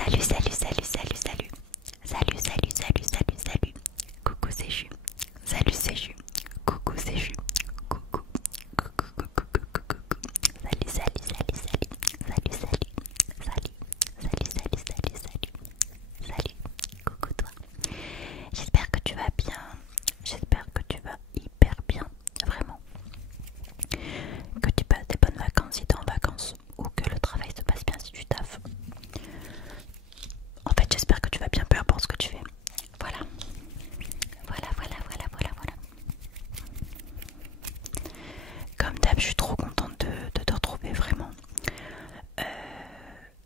Salut, salut, salut, salut, salut. Salut, salut, salut, salut, salut. Coucou, c'est Ju. Salut, c'est Ju. Coucou, c'est Ju. Coucou. Coucou, coucou, coucou, coucou. Salut, salut, salut, salut. Salut, salut. Salut. Salut, salut, salut, salut. Salut. Coucou toi. J'espère que tu vas bien. J'espère que tu vas hyper bien. Vraiment. Que tu passes des bonnes vacances si tu es en vacances. Ou que le travail se passe bien si tu taffes. En fait, j'espère que tu vas bien, peu importe ce que tu fais. Voilà. Voilà, voilà, voilà, voilà, voilà. Comme d'hab, je suis trop contente de te retrouver, vraiment.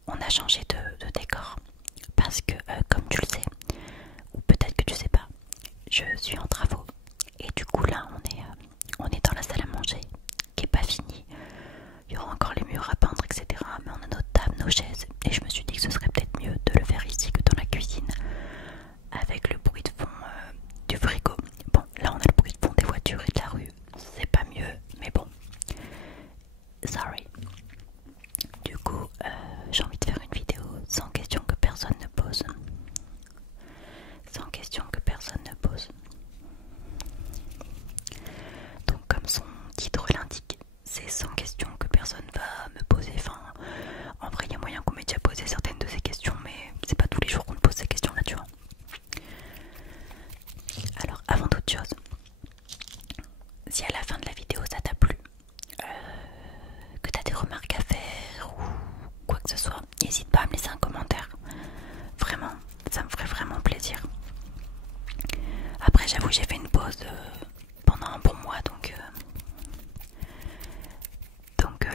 On a changé de décor. Parce que, comme tu le sais, ou peut-être que tu sais pas, je suis en travaux. Et du coup, là, on est dans la salle à manger, qui est pas finie. Il y aura encore les murs à peindre, etc. Mais on a notre table, nos chaises. Et je me suis dit que ce serait peut-être mieux de le faire ici que dans la cuisine. Avec le bruit de fond du frigo. Bon, là on a le bruit de fond des voitures et de la rue. C'est pas mieux, mais bon. Sorry. Du coup, j'ai envie de faire une vidéo sans question que personne ne pose. Sans question que personne ne pose. Donc comme son titre l'indique, c'est sans question que personne va me poser. Enfin, en vrai il y a moyen qu'on m'ait déjà posé certaines de ces questions, mais c'est pas tous les jours qu'on me pose ces questions là, tu vois. Alors avant toute chose, si à la fin de la vidéo ça t'a plu, que t'as des remarques à faire ou quoi que ce soit, n'hésite pas à me laisser un commentaire. Vraiment, ça me ferait vraiment plaisir. Après j'avoue j'ai fait une pause pendant un bon mois, donc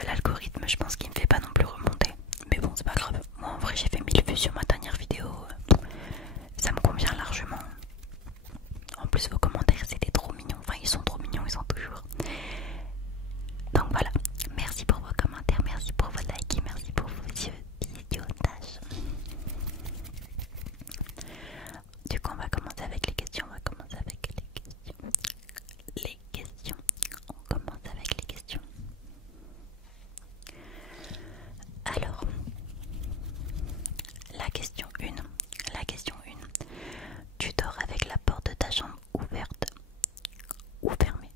l'algorithme je pense qu'il me fait pas non plus remonter. Mais bon c'est pas grave, moi en vrai j'ai fait 1000 vues sur ma dernière vidéo, ça me convient largement. En plus vos commentaires c'était trop mignon, enfin ils sont trop mignons, ils sont toujours. Donc voilà, merci pour vos commentaires, merci pour vos likes et merci pour vos visionnages. Du coup on va commencer avec les questions, on va commencer avec les questions. Les questions, on commence avec les questions. Alors, la question 1, tu dors avec la porte de ta chambre ouverte ou fermée?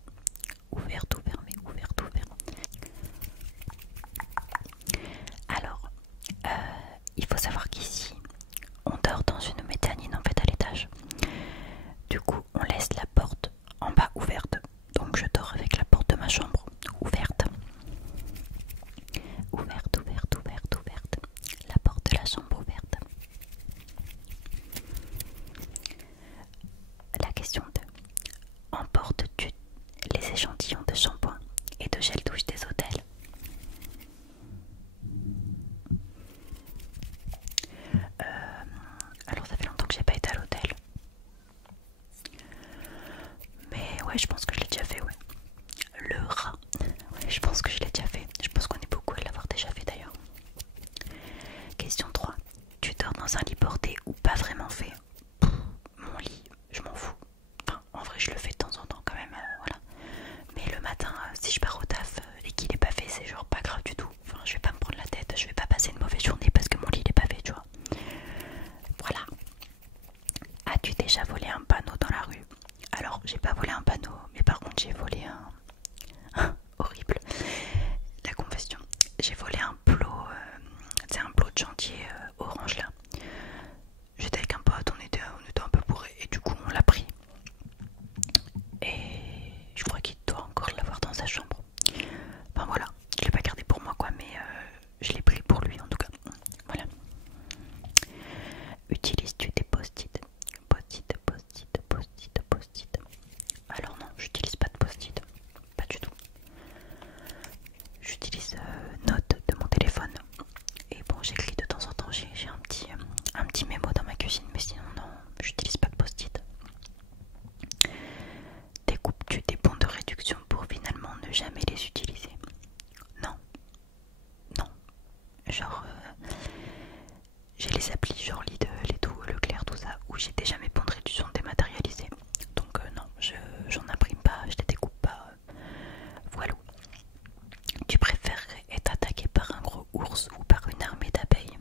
Ouverte ou fermée, ouverte ou fermée. Alors, il faut savoir qu'ici, on dort dans une mezzanine en fait à l'étage. Du coup, on laisse la porte en bas ouverte. Donc je dors avec la porte de ma chambre ouverte. Ouverte, ouverte, ouverte, ouverte. La porte de la chambre ouverte. La question 2. Emportes-tu les échantillons de shampoing et de gel douche des hôtels? Alors ça fait longtemps que j'ai pas été à l'hôtel. Mais ouais, je pense que je l'ai déjà fait, ouais. Le rat. Ouais, je pense que je l'ai déjà fait. Je pense qu'on est beaucoup à l'avoir déjà fait d'ailleurs. Question 3. Tu dors dans un lit porté ou pas vraiment fait? Mon lit, je m'en fous. Enfin, en vrai, je le fais de temps en temps quand même, voilà. Mais le matin, si je pars au taf et qu'il est pas fait, c'est genre pas grave du tout. Enfin, je vais pas me prendre la tête, je vais pas passer une mauvaise journée parce que mon lit il est pas fait, tu vois. Voilà. As-tu déjà volé un panneau dans la rue? Alors, j'ai pas volé un panneau, mais par contre, j'ai volé un... horrible. La confession. J'ai volé un plot, c'est un plot de chantier orange là. J'étais avec un pote, on était un peu bourré et du coup on l'a pris. Et je crois qu'il doit encore l'avoir dans sa chambre. Enfin voilà, je l'ai pas gardé pour moi quoi, mais je l'ai pris pour lui en tout cas. Voilà. Utilises-tu des post-it? Post-it, post-it, post-it, post-it. Alors non, j'utilise pas de post-it. Pas du tout. J'utilise notes de mon téléphone. Et bon, j'écris de temps en temps, j'ai un petit mémo dans ma cuisine, mais sinon non, j'utilise pas de post-it. Découpes-tu des bons de réduction pour finalement ne jamais les utiliser? Non. Non. Genre, j'ai les applis genre Lidl et tout, Leclerc, tout ça, où j'ai déjà mes bons de réduction dématérialisés. Donc non, j'en imprime pas, je les découpe pas. Voilà. Tu préférerais être attaqué par un gros ours ou par une armée d'abeilles?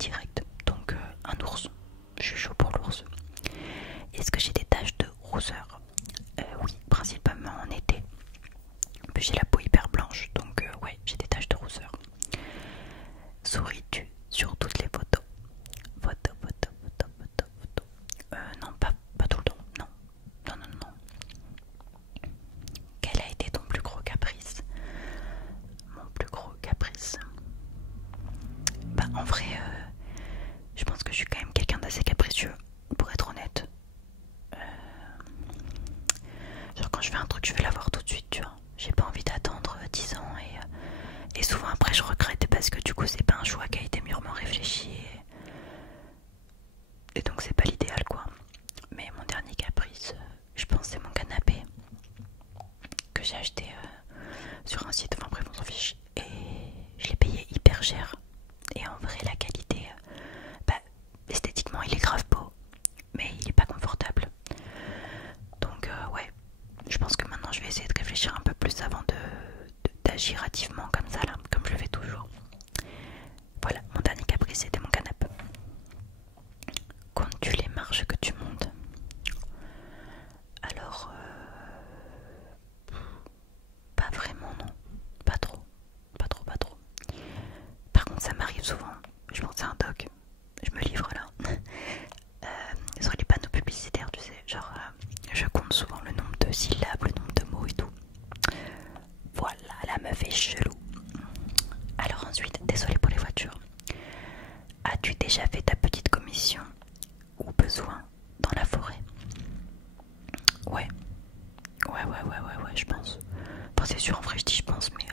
direct. Donc un ours, je suis chaud pour l'ours. Est-ce que j'ai des taches de rousseur? Oui, principalement en été. J'ai la peau hyper blanche, donc ouais, j'ai des taches de rousseur. Souris-tu sur toutes les photos? Photo, photo, photo, photo, photo. Non, pas tout le temps, non. Non, non, non. Quel a été ton plus gros caprice? Mon plus gros caprice? Bah en vrai, je pense que je suis quand même quelqu'un d'assez capricieux, pour être honnête. Genre quand je fais un truc, je vais l'avoir tout de suite, tu vois. J'ai pas envie d'attendre 10 ans et souvent après je regrette parce que du coup c'est pas un choix qui a été mûrement réfléchi et donc c'est pas l'idéal quoi. Mais mon dernier caprice, je pense c'est mon canapé que j'ai acheté sur un site, enfin bref on s'en fiche, et je l'ai payé hyper cher et en vrai la qualité, bah esthétiquement il est grave beau mais il est pas confortable. Donc ouais, je pense que maintenant je vais essayer de réfléchir un peu plus avant d'agir hâtivement comme ça là, comme je le fais toujours. Voilà, mon dernier caprice c'était mon canapé. Comptes-tu les marches que tu montes? Alors, pas vraiment non, pas trop, pas trop, pas trop. Par contre ça m'arrive souvent, je pense à un doc, je me livre là. Sur les panneaux publicitaires, tu sais, genre je compte souvent le nombre de syllabes, le nombre de mots et tout. Voilà, la meuf est chelou. Alors ensuite, désolé pour les voitures. As-tu déjà fait ta petite commission ou besoin dans la forêt? Ouais. Ouais, je pense. Bon, c'est sûr, en vrai, je dis je pense, mais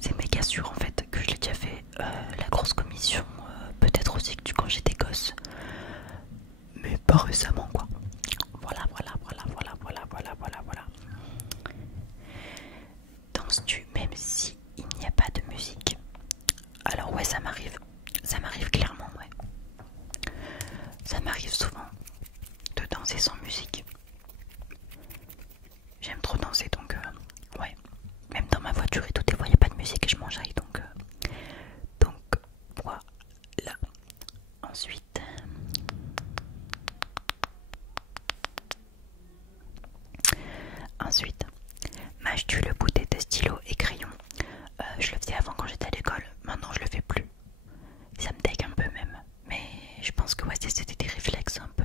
c'est méga sûr en fait que je l'ai déjà fait. La grosse commission, peut-être aussi que quand j'étais gosse, mais pas récemment quoi. Voilà. Danses-tu même si il n'y a pas de musique? Alors ouais, ça m'arrive clairement, ouais. Ça m'arrive souvent de danser sans musique. J'aime trop danser donc ouais. Même dans ma voiture et tout, des fois il n'y a pas de musique et je m'enjaille donc voilà. Ensuite, mâches-tu le goûter de stylo et crayon? Je le faisais avant quand j'étais à l'école, maintenant je le fais plus. Ça me dégue un peu même, mais je pense que ouais, c'était des réflexes un peu.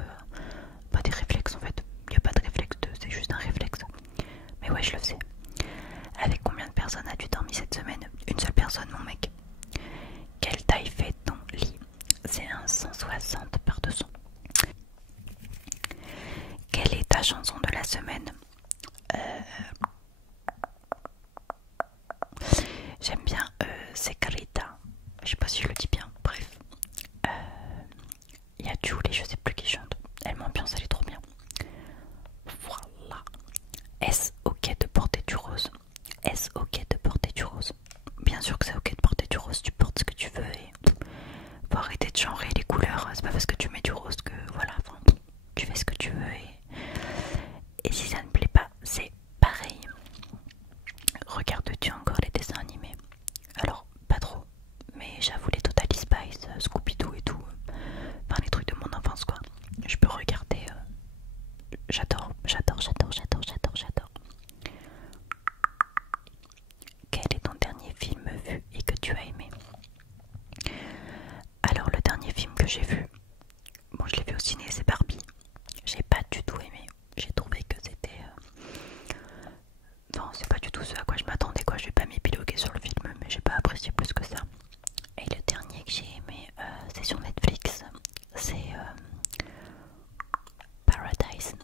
Pas des réflexes en fait, il n'y a pas de réflexe, c'est juste un réflexe. Mais ouais, je le faisais. Avec combien de personnes as-tu dormi cette semaine? Une seule personne, mon mec. Quelle taille fait ton lit? C'est un 160 par 200. Quelle est ta chanson de la semaine? J'aime bien Secreta. Je sais pas si je le dis bien. Bref. Il y a Julie, je sais plus qui chante. Elle m'ambiance, elle est trop bien. Voilà. Est-ce ok de porter du rose? Est-ce ok de porter du rose? Bien sûr que c'est ok de porter du rose, tu portes ce que tu veux et faut arrêter de genrer les couleurs. C'est pas parce que tu mets du rose que voilà, enfin, tu fais ce que tu veux et si ça ne plaît pas, c'est pareil. Regardes-tu encore les dessins animés? Alors, pas trop, mais j'avoue les Totally Spice, Scooby-Doo et tout, enfin les trucs de mon enfance quoi. Je peux regarder, j'adore. Quel est ton dernier film vu et que tu as aimé? Alors le dernier film que j'ai vu, bon je l'ai vu au ciné, c'est Barbie. J'ai pas du tout aimé, j'ai trouvé que c'était... Non, c'est pas du tout ce à quoi je m'attendais quoi, je vais pas m'épiloguer sur le film, mais j'ai pas apprécié plus que ça. Et le dernier que j'ai aimé, c'est sur Netflix, c'est Paradise.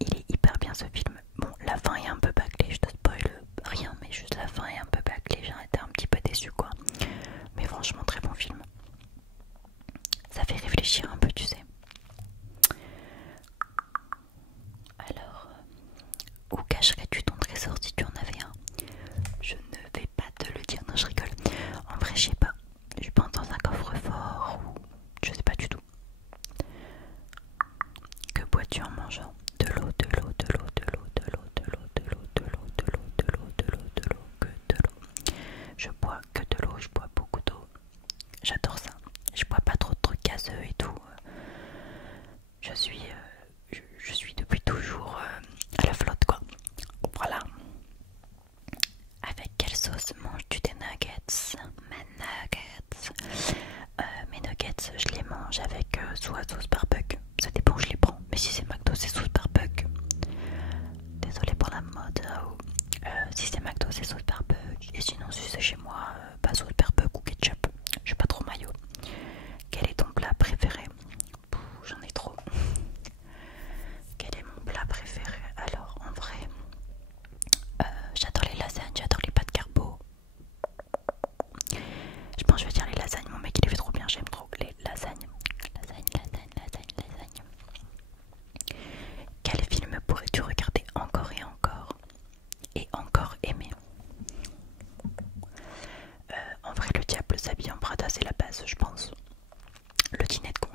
Il est hyper bien ce film. Bon, la fin est un peu bâclée, je te spoil rien, mais juste la fin est un peu bâclée, j'ai été un petit peu déçue quoi. Mais franchement, très bon film. Ça fait réfléchir un peu, tu sais. Alors, où cacherais-tu ton trésor si tu en avais un? Je ne vais pas te le dire, non je rigole. En vrai, je sais pas. Je pense dans un coffre-fort ou... Je sais pas du tout. Que bois-tu en mangeant? De l'eau, de l'eau, de l'eau, de l'eau, de l'eau, de l'eau, de l'eau, de l'eau, de l'eau, de l'eau, de l'eau, de l'eau, que de l'eau. Je bois que de l'eau, je bois beaucoup d'eau. J'adore ça. Je bois pas mange avec soit sauce barbecue, ça dépend où je les prends, mais si c'est McDo c'est sauce barbecue. Désolée pour la mode. Si c'est McDo c'est sauce barbecue, et sinon si c'est chez moi, pas sauce barbecue ou ketchup. Je suis pas trop mayo. Quel est ton plat préféré? J'en ai trop. Quel est mon plat préféré? Alors en vrai, j'adore les lasagnes, j'adore les pâtes carbo. Je pense que je vais dire les lasagnes, mon mec il les fait trop bien, j'aime trop les lasagnes. Lasagne. Quel film pourrais-tu regarder encore et encore aimer? En vrai, le diable s'habille en Prada, c'est la base, je pense. Le dîner de con.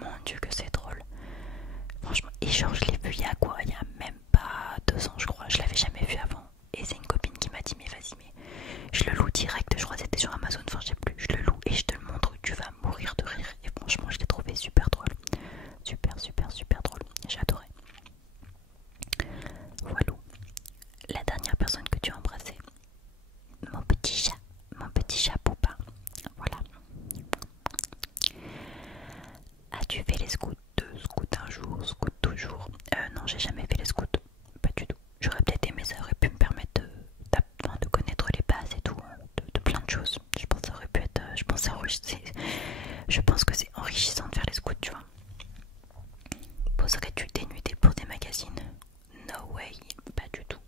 Mon dieu, que c'est drôle. Franchement, et genre, je l'ai vu il y a quoi? Il y a même pas 2 ans, je crois. Je l'avais jamais vu avant. Et c'est une copine qui m'a dit, mais vas-y, mais je le loue direct. Je crois que c'était sur Amazon, enfin, je sais plus. Je le loue et je te le montre. Tu vas mourir de rire. Et franchement, je l'ai trouvé super drôle. Super drôle. J'ai adoré. Voilà. La dernière personne que tu as embrassée. Mon petit chat Poupa. Voilà. As-tu fait les scouts? Scouts un jour, scouts toujours? Non, j'ai jamais fait les scouts. Pas du tout. J'aurais peut-être aimé, ça aurait pu me permettre de connaître les bases et tout, de plein de choses. Je pense que ça aurait pu être. Je pense que c'est enrichissant de faire les scouts, tu vois. Poserais-tu des nuitées pour des magazines? No way, pas du tout.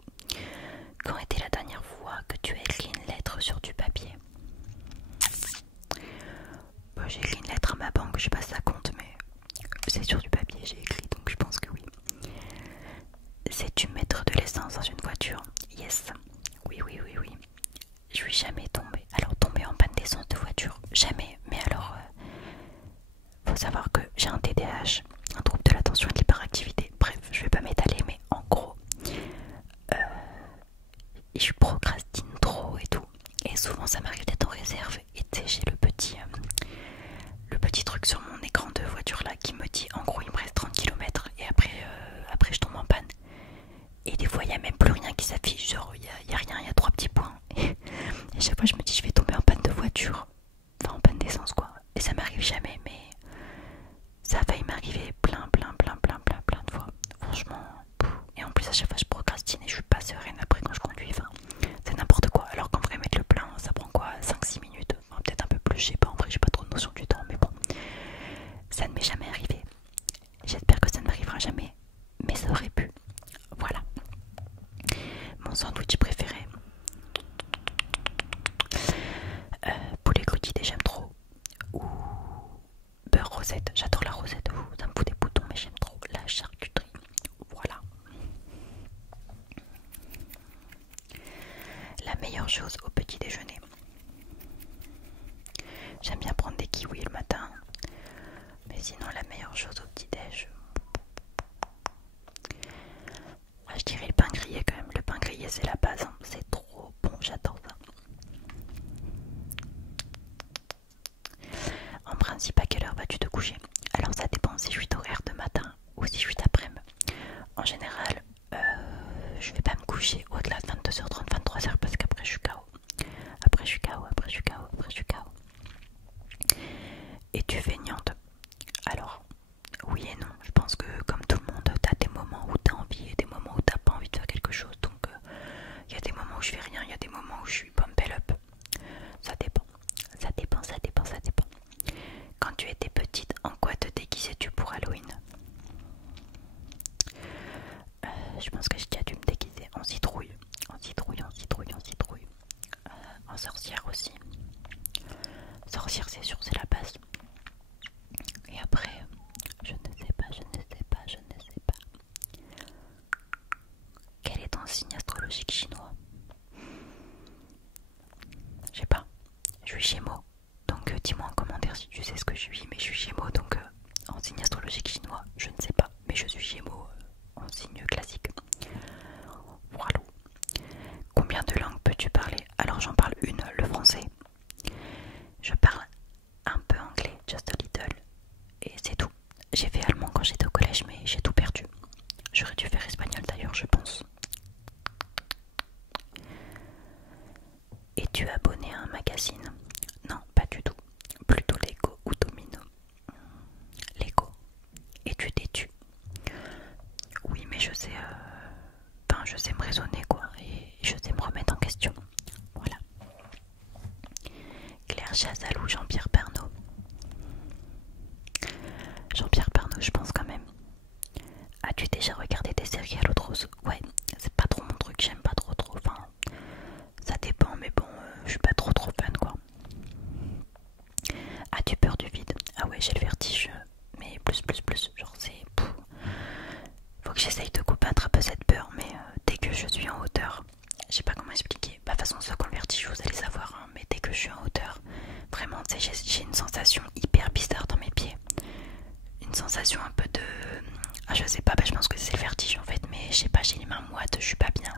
Quand était la dernière fois que tu as écrit une lettre sur du papier? J'ai écrit une lettre à ma banque, je sais pas si ça compte, mais c'est sur du papier, j'ai écrit, donc je pense que oui. Sais-tu mettre de l'essence dans une voiture? Yes. Oui. Je suis jamais tombée. Alors tombée en panne d'essence de voiture, jamais. Mais alors, faut savoir que j'ai un TDAH, un trouble de l'attention et de l'hyperactivité. Bref, je vais pas m'étaler, mais en gros, je procrastine trop et tout. Et souvent ça m'arrive d'être en réserve. Et tu sais, j'ai le petit truc sur mon écran de voiture là qui me dit en gros il me reste 30 km et après je tombe en panne. Et des fois il n'y a même plus rien qui s'affiche, genre il y a rien, il y a 3 petits points. Et chaque fois je me dis je vais tomber en panne de voiture, enfin en panne d'essence quoi. Et ça m'arrive jamais, mais ça a failli m'arriver plein de fois. Franchement, et en plus à chaque fois je procrastine et je suis pas sereine après quand je conduis, enfin c'est n'importe quoi. Alors qu'en vrai mettre le plein ça prend quoi, 5-6 minutes, enfin, peut-être un peu plus, je sais pas, en vrai j'ai pas trop de notion du temps, mais bon, ça ne m'est jamais arrivé. J'espère que ça ne m'arrivera jamais, mais ça aurait pu. Voilà. Mon sandwich préféré. Poulet glutide, j'aime trop. Ou beurre rosette, j'adore la rosette. Ça me fout des boutons, mais j'aime trop la charcuterie. Voilà. La meilleure chose au petit déjeuner. J'aime bien prendre des kiwis le matin. Mais sinon, la meilleure chose au petit déj. Je dirais le pain grillé quand même. Le pain grillé, c'est la base. Hein. C'est trop bon, j'adore ça. En principe, à quelle heure vas-tu te coucher? Alors ça dépend si je suis d'horaire de matin ou si je suis d'après-midi. En général, je vais pas me coucher au-delà de 22h30, 23h parce qu'après je suis KO. Après je suis KO. Et tu feignante? Alors, oui et non. Je pense que comme tout le monde, t'as des moments où t'as envie et des moments où t'as pas envie de faire quelque chose. Donc, il y a des moments où je fais rien, il y a des moments où je suis pumped up. Ça dépend. Quand tu étais petite, en quoi te déguisais-tu pour Halloween? Je pense que j'ai déjà dû me déguiser en citrouille. En sorcière aussi. Sorcière, c'est sûr, c'est la base. Et après, je ne sais pas. Quel est ton signe astrologique chinois? Je sais pas. Je suis Gémeaux. Donc dis-moi en commentaire si tu sais ce que je suis. Mais je suis Gémeaux, donc en signe astrologique chinois, je ne sais pas. Mais je suis Gémeaux en signe classique. Voilà. Combien de langues peux-tu parler? Alors j'en parle une, le français. Je parle un peu anglais, just a little. Et c'est tout. J'ai fait allemand quand j'étais au collège, mais j'ai tout perdu. J'aurais dû faire espagnol d'ailleurs, je pense. Es-tu abonné à un magazine? Non, pas du tout. Plutôt Lego ou Domino. ouais, j'ai le vertige, mais plus, genre c'est... Faut que j'essaye de combattre un peu cette peur, mais dès que je suis en hauteur, je sais pas comment expliquer, bah de toute façon ceux qui ont le vertige vous allez savoir, hein, mais dès que je suis en hauteur, vraiment j'ai une sensation hyper bizarre dans mes pieds, une sensation un peu de... Ah je sais pas, bah je pense que c'est le vertige en fait, mais je sais pas, j'ai les mains moites, je suis pas bien,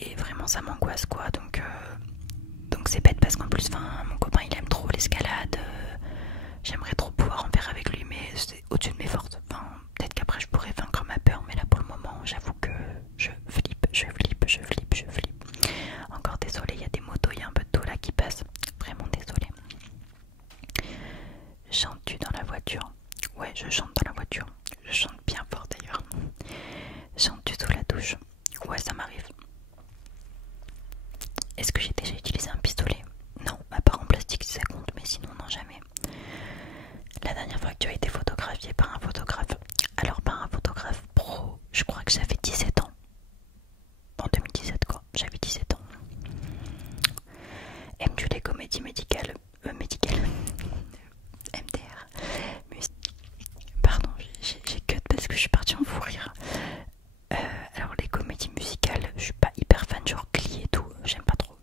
et vraiment ça m'angoisse quoi, donc c'est bête parce qu'en plus mon copain il aime trop l'escalade, j'aimerais trop pouvoir en faire avec lui, mais c'est au-dessus de mes forces. Enfin, peut-être qu'après je pourrais vaincre ma peur, mais là pour le moment j'avoue que je flippe. Encore désolé, il y a des motos, il y a un peu de tout là qui passe, vraiment désolé. Chantes-tu dans la voiture? Ouais, je chante dans la voiture, je chante bien fort d'ailleurs. Chantes-tu sous la douche? Ouais, ça m'arrive. Est-ce que j'ai déjà utilisé un pistolet? Non, à part en plastique si ça compte, mais sinon non, jamais. La dernière fois que tu as été photographié par un photographe, alors par un photographe pro, je crois que j'avais 17 ans. En 2017 quoi, j'avais 17 ans. Aimes-tu les comédies médicales? Médicales MDR. Pardon, j'ai cut parce que je suis partie en fou rire. Alors les comédies musicales, je suis pas hyper fan, genre Glee et tout, j'aime pas trop.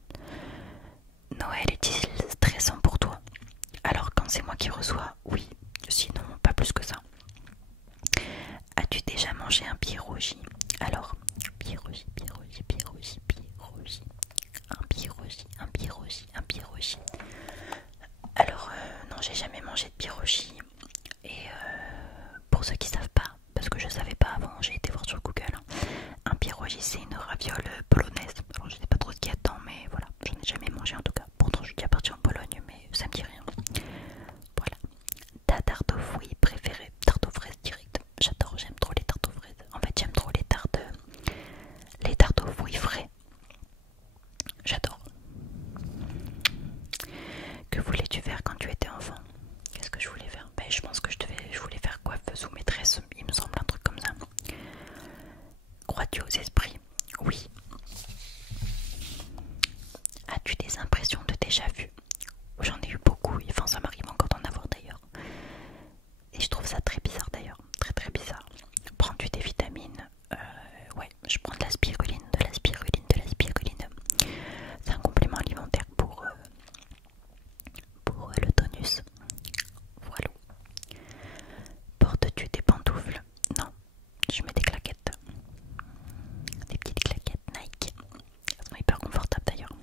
Noël est-il stressant pour toi? Alors quand c'est moi qui reçois, oui, sinon pas plus que ça. As-tu déjà mangé un pierogi? Alors, pierogi. Alors, non, j'ai jamais mangé de pierogi. Et pour ceux qui savent pas, parce que je savais pas avant, j'ai été voir sur Google. Un pierogi, c'est une raviole polonaise. Alors, je sais pas trop ce qu'il y a dedans, mais voilà, j'en ai jamais mangé en tout cas. Pourtant, je suis déjà partie en Pologne, mais ça me dit rien. Voilà. Ta tarte aux fruits préférée? Tarte aux fraises direct. J'adore, j'aime trop les tartes aux fraises. En fait, j'aime trop les tartes aux fruits frais. J'adore. Que voulais-tu faire quand tu étais enfant? Qu'est-ce que je voulais faire? Ben, je pense que je voulais faire coiffeuse ou maîtresse, il me semble un truc comme ça. Crois-tu aux esprits? Oui. As-tu des impressions de déjà vu? J'en ai eu beaucoup, enfin ça m'arrive encore d'en avoir d'ailleurs. Et je trouve ça très bizarre d'ailleurs, très bizarre. Prends-tu des vitamines? Ouais, je prends de la spiruline. C'est un complément alimentaire pour le tonus. Voilà. Portes-tu des pantoufles? Non, je mets des claquettes. Des petites claquettes Nike. Elles sont hyper confortables d'ailleurs.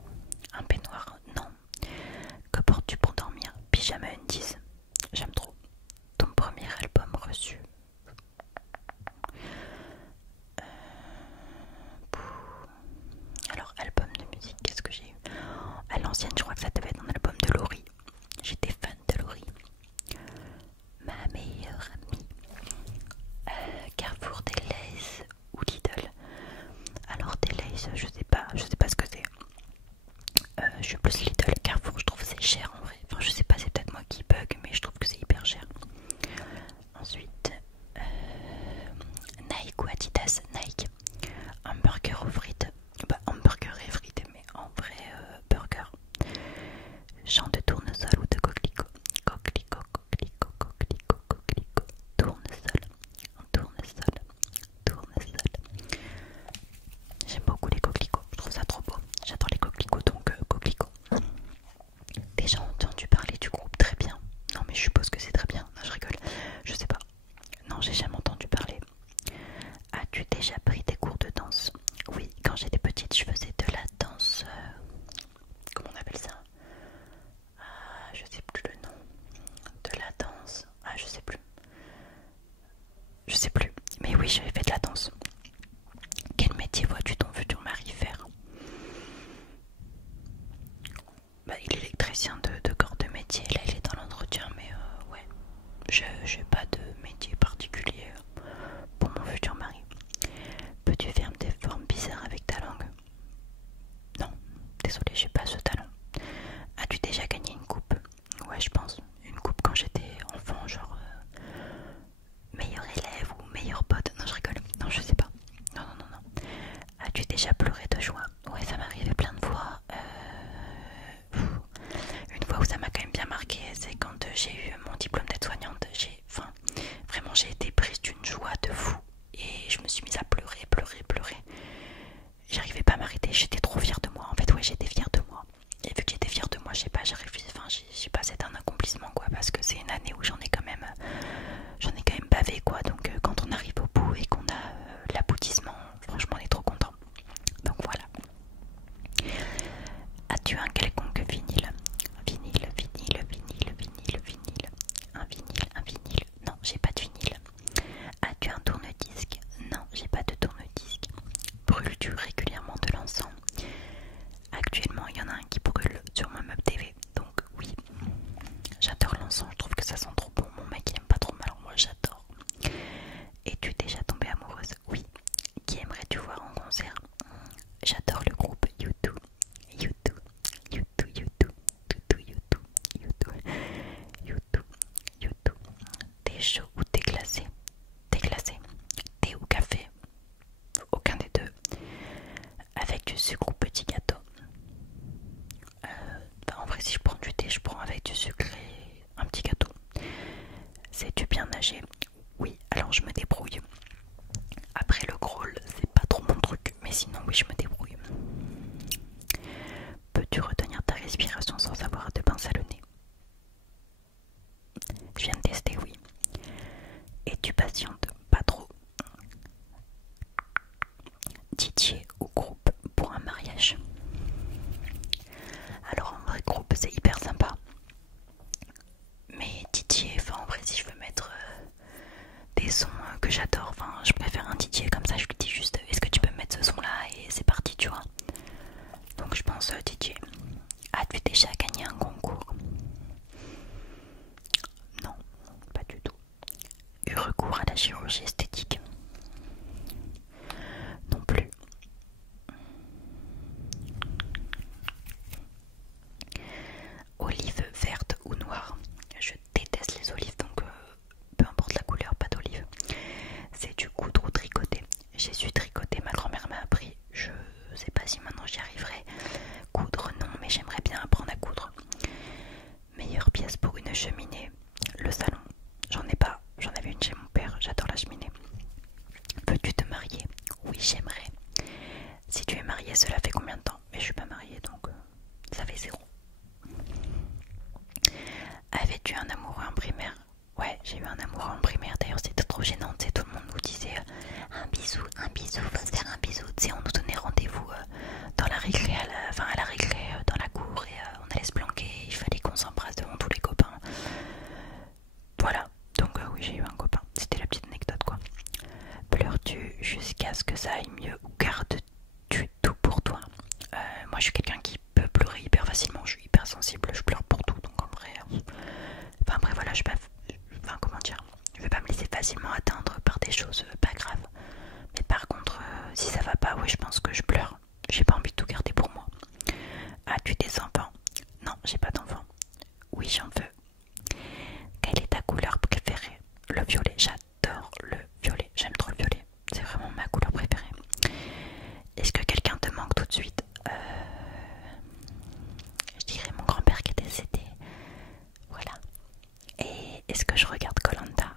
Un peignoir? Non. Que portes-tu pour dormir? Pyjama undies. J'aime trop. Ton premier album reçu? Alors, album de musique, qu'est-ce que j'ai eu? À l'ancienne, je crois que ça devait être un album de Laurie. J'étais fan de Laurie. Ma meilleure amie. Carrefour, des Lays ou Lidl? Alors des Lays, je sais pas ce que c'est. Je suis plus Lidl. Carrefour, je trouve c'est cher en vrai. Enfin, je sais pas, c'est peut-être moi qui bug, mais je trouve que c'est hyper cher. Ensuite, Nike ou Adidas? Nike. Hamburger ou frites? Bah, hamburger et frites, mais en vrai, burger. Champ de tournesol ou de coquelicot? Coquelicot. Tournesol. J'aime beaucoup les coquelicots, je trouve ça trop beau. J'adore les coquelicots, donc coquelicot. Déjà entendu parler du groupe Très Bien? Non mais je suppose que c'est très bien. Non, je rigole, je sais pas. Non, j'ai jamais entendu parler. As-tu déjà pris des cours de danse? Oui, quand j'étais petite, je faisais de la danse. Comment on appelle ça? Ah, je sais plus le nom. De la danse. Ah, je sais plus. Mais oui, j'avais fait de la danse. Quel métier vois-tu ton futur mari faire? Bah, il est électricien de corps de métier. Là, il est dans l'entretien, mais ouais. J'ai pas de métier particulier pour mon futur mari. Peux-tu faire des formes bizarres avec ta langue? Non, désolé, j'ai pas ce talent. As-tu déjà gagné une coupe? Ouais, je pense. Une coupe quand j'étais enfant, genre meilleur élève ou meilleur pote. Non, je rigole. Non, je sais pas. Non. As-tu déjà pleuré de joie? Ouais, ça m'est arrivé plein de fois. Une fois où ça m'a quand même bien marqué, c'est quand j'ai eu mon diplôme une année où j'en ai quand même bavé quoi. Donc quand on arrive au bout et qu'on a l'aboutissement, franchement on est trop content. Donc voilà. As-tu un quelconque vinyle? Vinyle, vinyle, vinyle, vinyle, vinyle. Un vinyle. Non, j'ai pas de vinyle. As-tu un tourne-disque? Non, j'ai pas de tourne-disque. Brûles-tu régulièrement de l'encens? Actuellement, il y en a un qui brûle sur ma meuble TV, donc oui. J'adore l'encens, je trouve que ça sent trop bon. Mon mec il aime pas trop, mais alors moi j'adore. Es-tu déjà tombée amoureuse? Oui. Qui aimerais-tu voir en concert? J'adore le groupe U2. U2, U2, U2, U2, U2, U2, U2, U2. Thé chaud ou thé glacé? Thé glacé. Thé ou café? Aucun des deux. Avec du sucre ou petit gâteau? En vrai, si je prends du thé, je prends avec du sucre et un petit gâteau. Sais-tu bien nager? Oui, alors je me débrouille. Après le crawl, c'est pas trop mon truc, mais sinon oui, je me débrouille. Peux-tu retenir ta respiration sans avoir à te pincer le nez? Je viens de tester, oui. Et tu patientes pas trop? DJ ou groupe pour un mariage? Alors en vrai, groupe c'est hyper sympa. Mais DJ, enfin en vrai, si je veux mettre des sons que j'adore, enfin je préfère un DJ comme ça, je lui dis juste est-ce que tu peux me mettre ce son là et c'est parti, tu vois. Donc je pense DJ. As-tu déjà gagné un concours? Non, pas du tout. Eu recours à la chirurgie esthétique? Non plus. Olive verte ou noire? Je déteste les olives, donc peu importe la couleur, pas d'olive. C'est du coudre ou tricoter? J'ai su tricoter, ma grand-mère m'a appris. Je sais pas si maintenant j'y arriverai. Coudre, non, mais j'aimerais bien apprendre à coudre. Meilleure pièce pour une cheminée? Le salon. J'en ai pas, j'en avais une chez mon père, j'adore la cheminée. Peux-tu te marier? Oui, j'aimerais. Si tu es mariée, cela fait combien de temps? Mais je suis pas mariée, donc ça fait 0. Avais-tu un amoureux en primaire? Ouais, j'ai eu un amoureux en primaire. D'ailleurs, c'était trop gênant. Tu sais, tout le monde nous disait un bisou, va se faire un bisou. Tu sais, on nous donnait rendez-vous dans la récré, à la récré, dans la cour, et on allait se planquer. Il fallait qu'on s'embrasse devant tous les copains. Voilà. Donc oui, j'ai eu un copain. C'était la petite anecdote, quoi. Pleures-tu jusqu'à ce que ça aille mieux ou gardes-tu tout pour toi? Moi, je suis quelqu'un qui peut pleurer hyper facilement. Je suis hyper sensible. Je pleure pour tout. Donc en vrai, enfin après voilà, je vais pas me laisser facilement atteindre par des choses pas graves. Mais par contre, si ça va pas, oui, je pense que je pleure. J'ai pas envie de tout garder pour moi. As-tu des enfants? Non, j'ai pas d'enfants. Oui, j'en veux. Quelle est ta couleur préférée? Le violet. J'adore le violet. J'aime trop le violet. C'est vraiment ma couleur préférée. Est-ce que quelqu'un te manque tout de suite? Je dirais mon grand-père qui est décédé. Voilà. Et est-ce que je regarde koh-Lanta?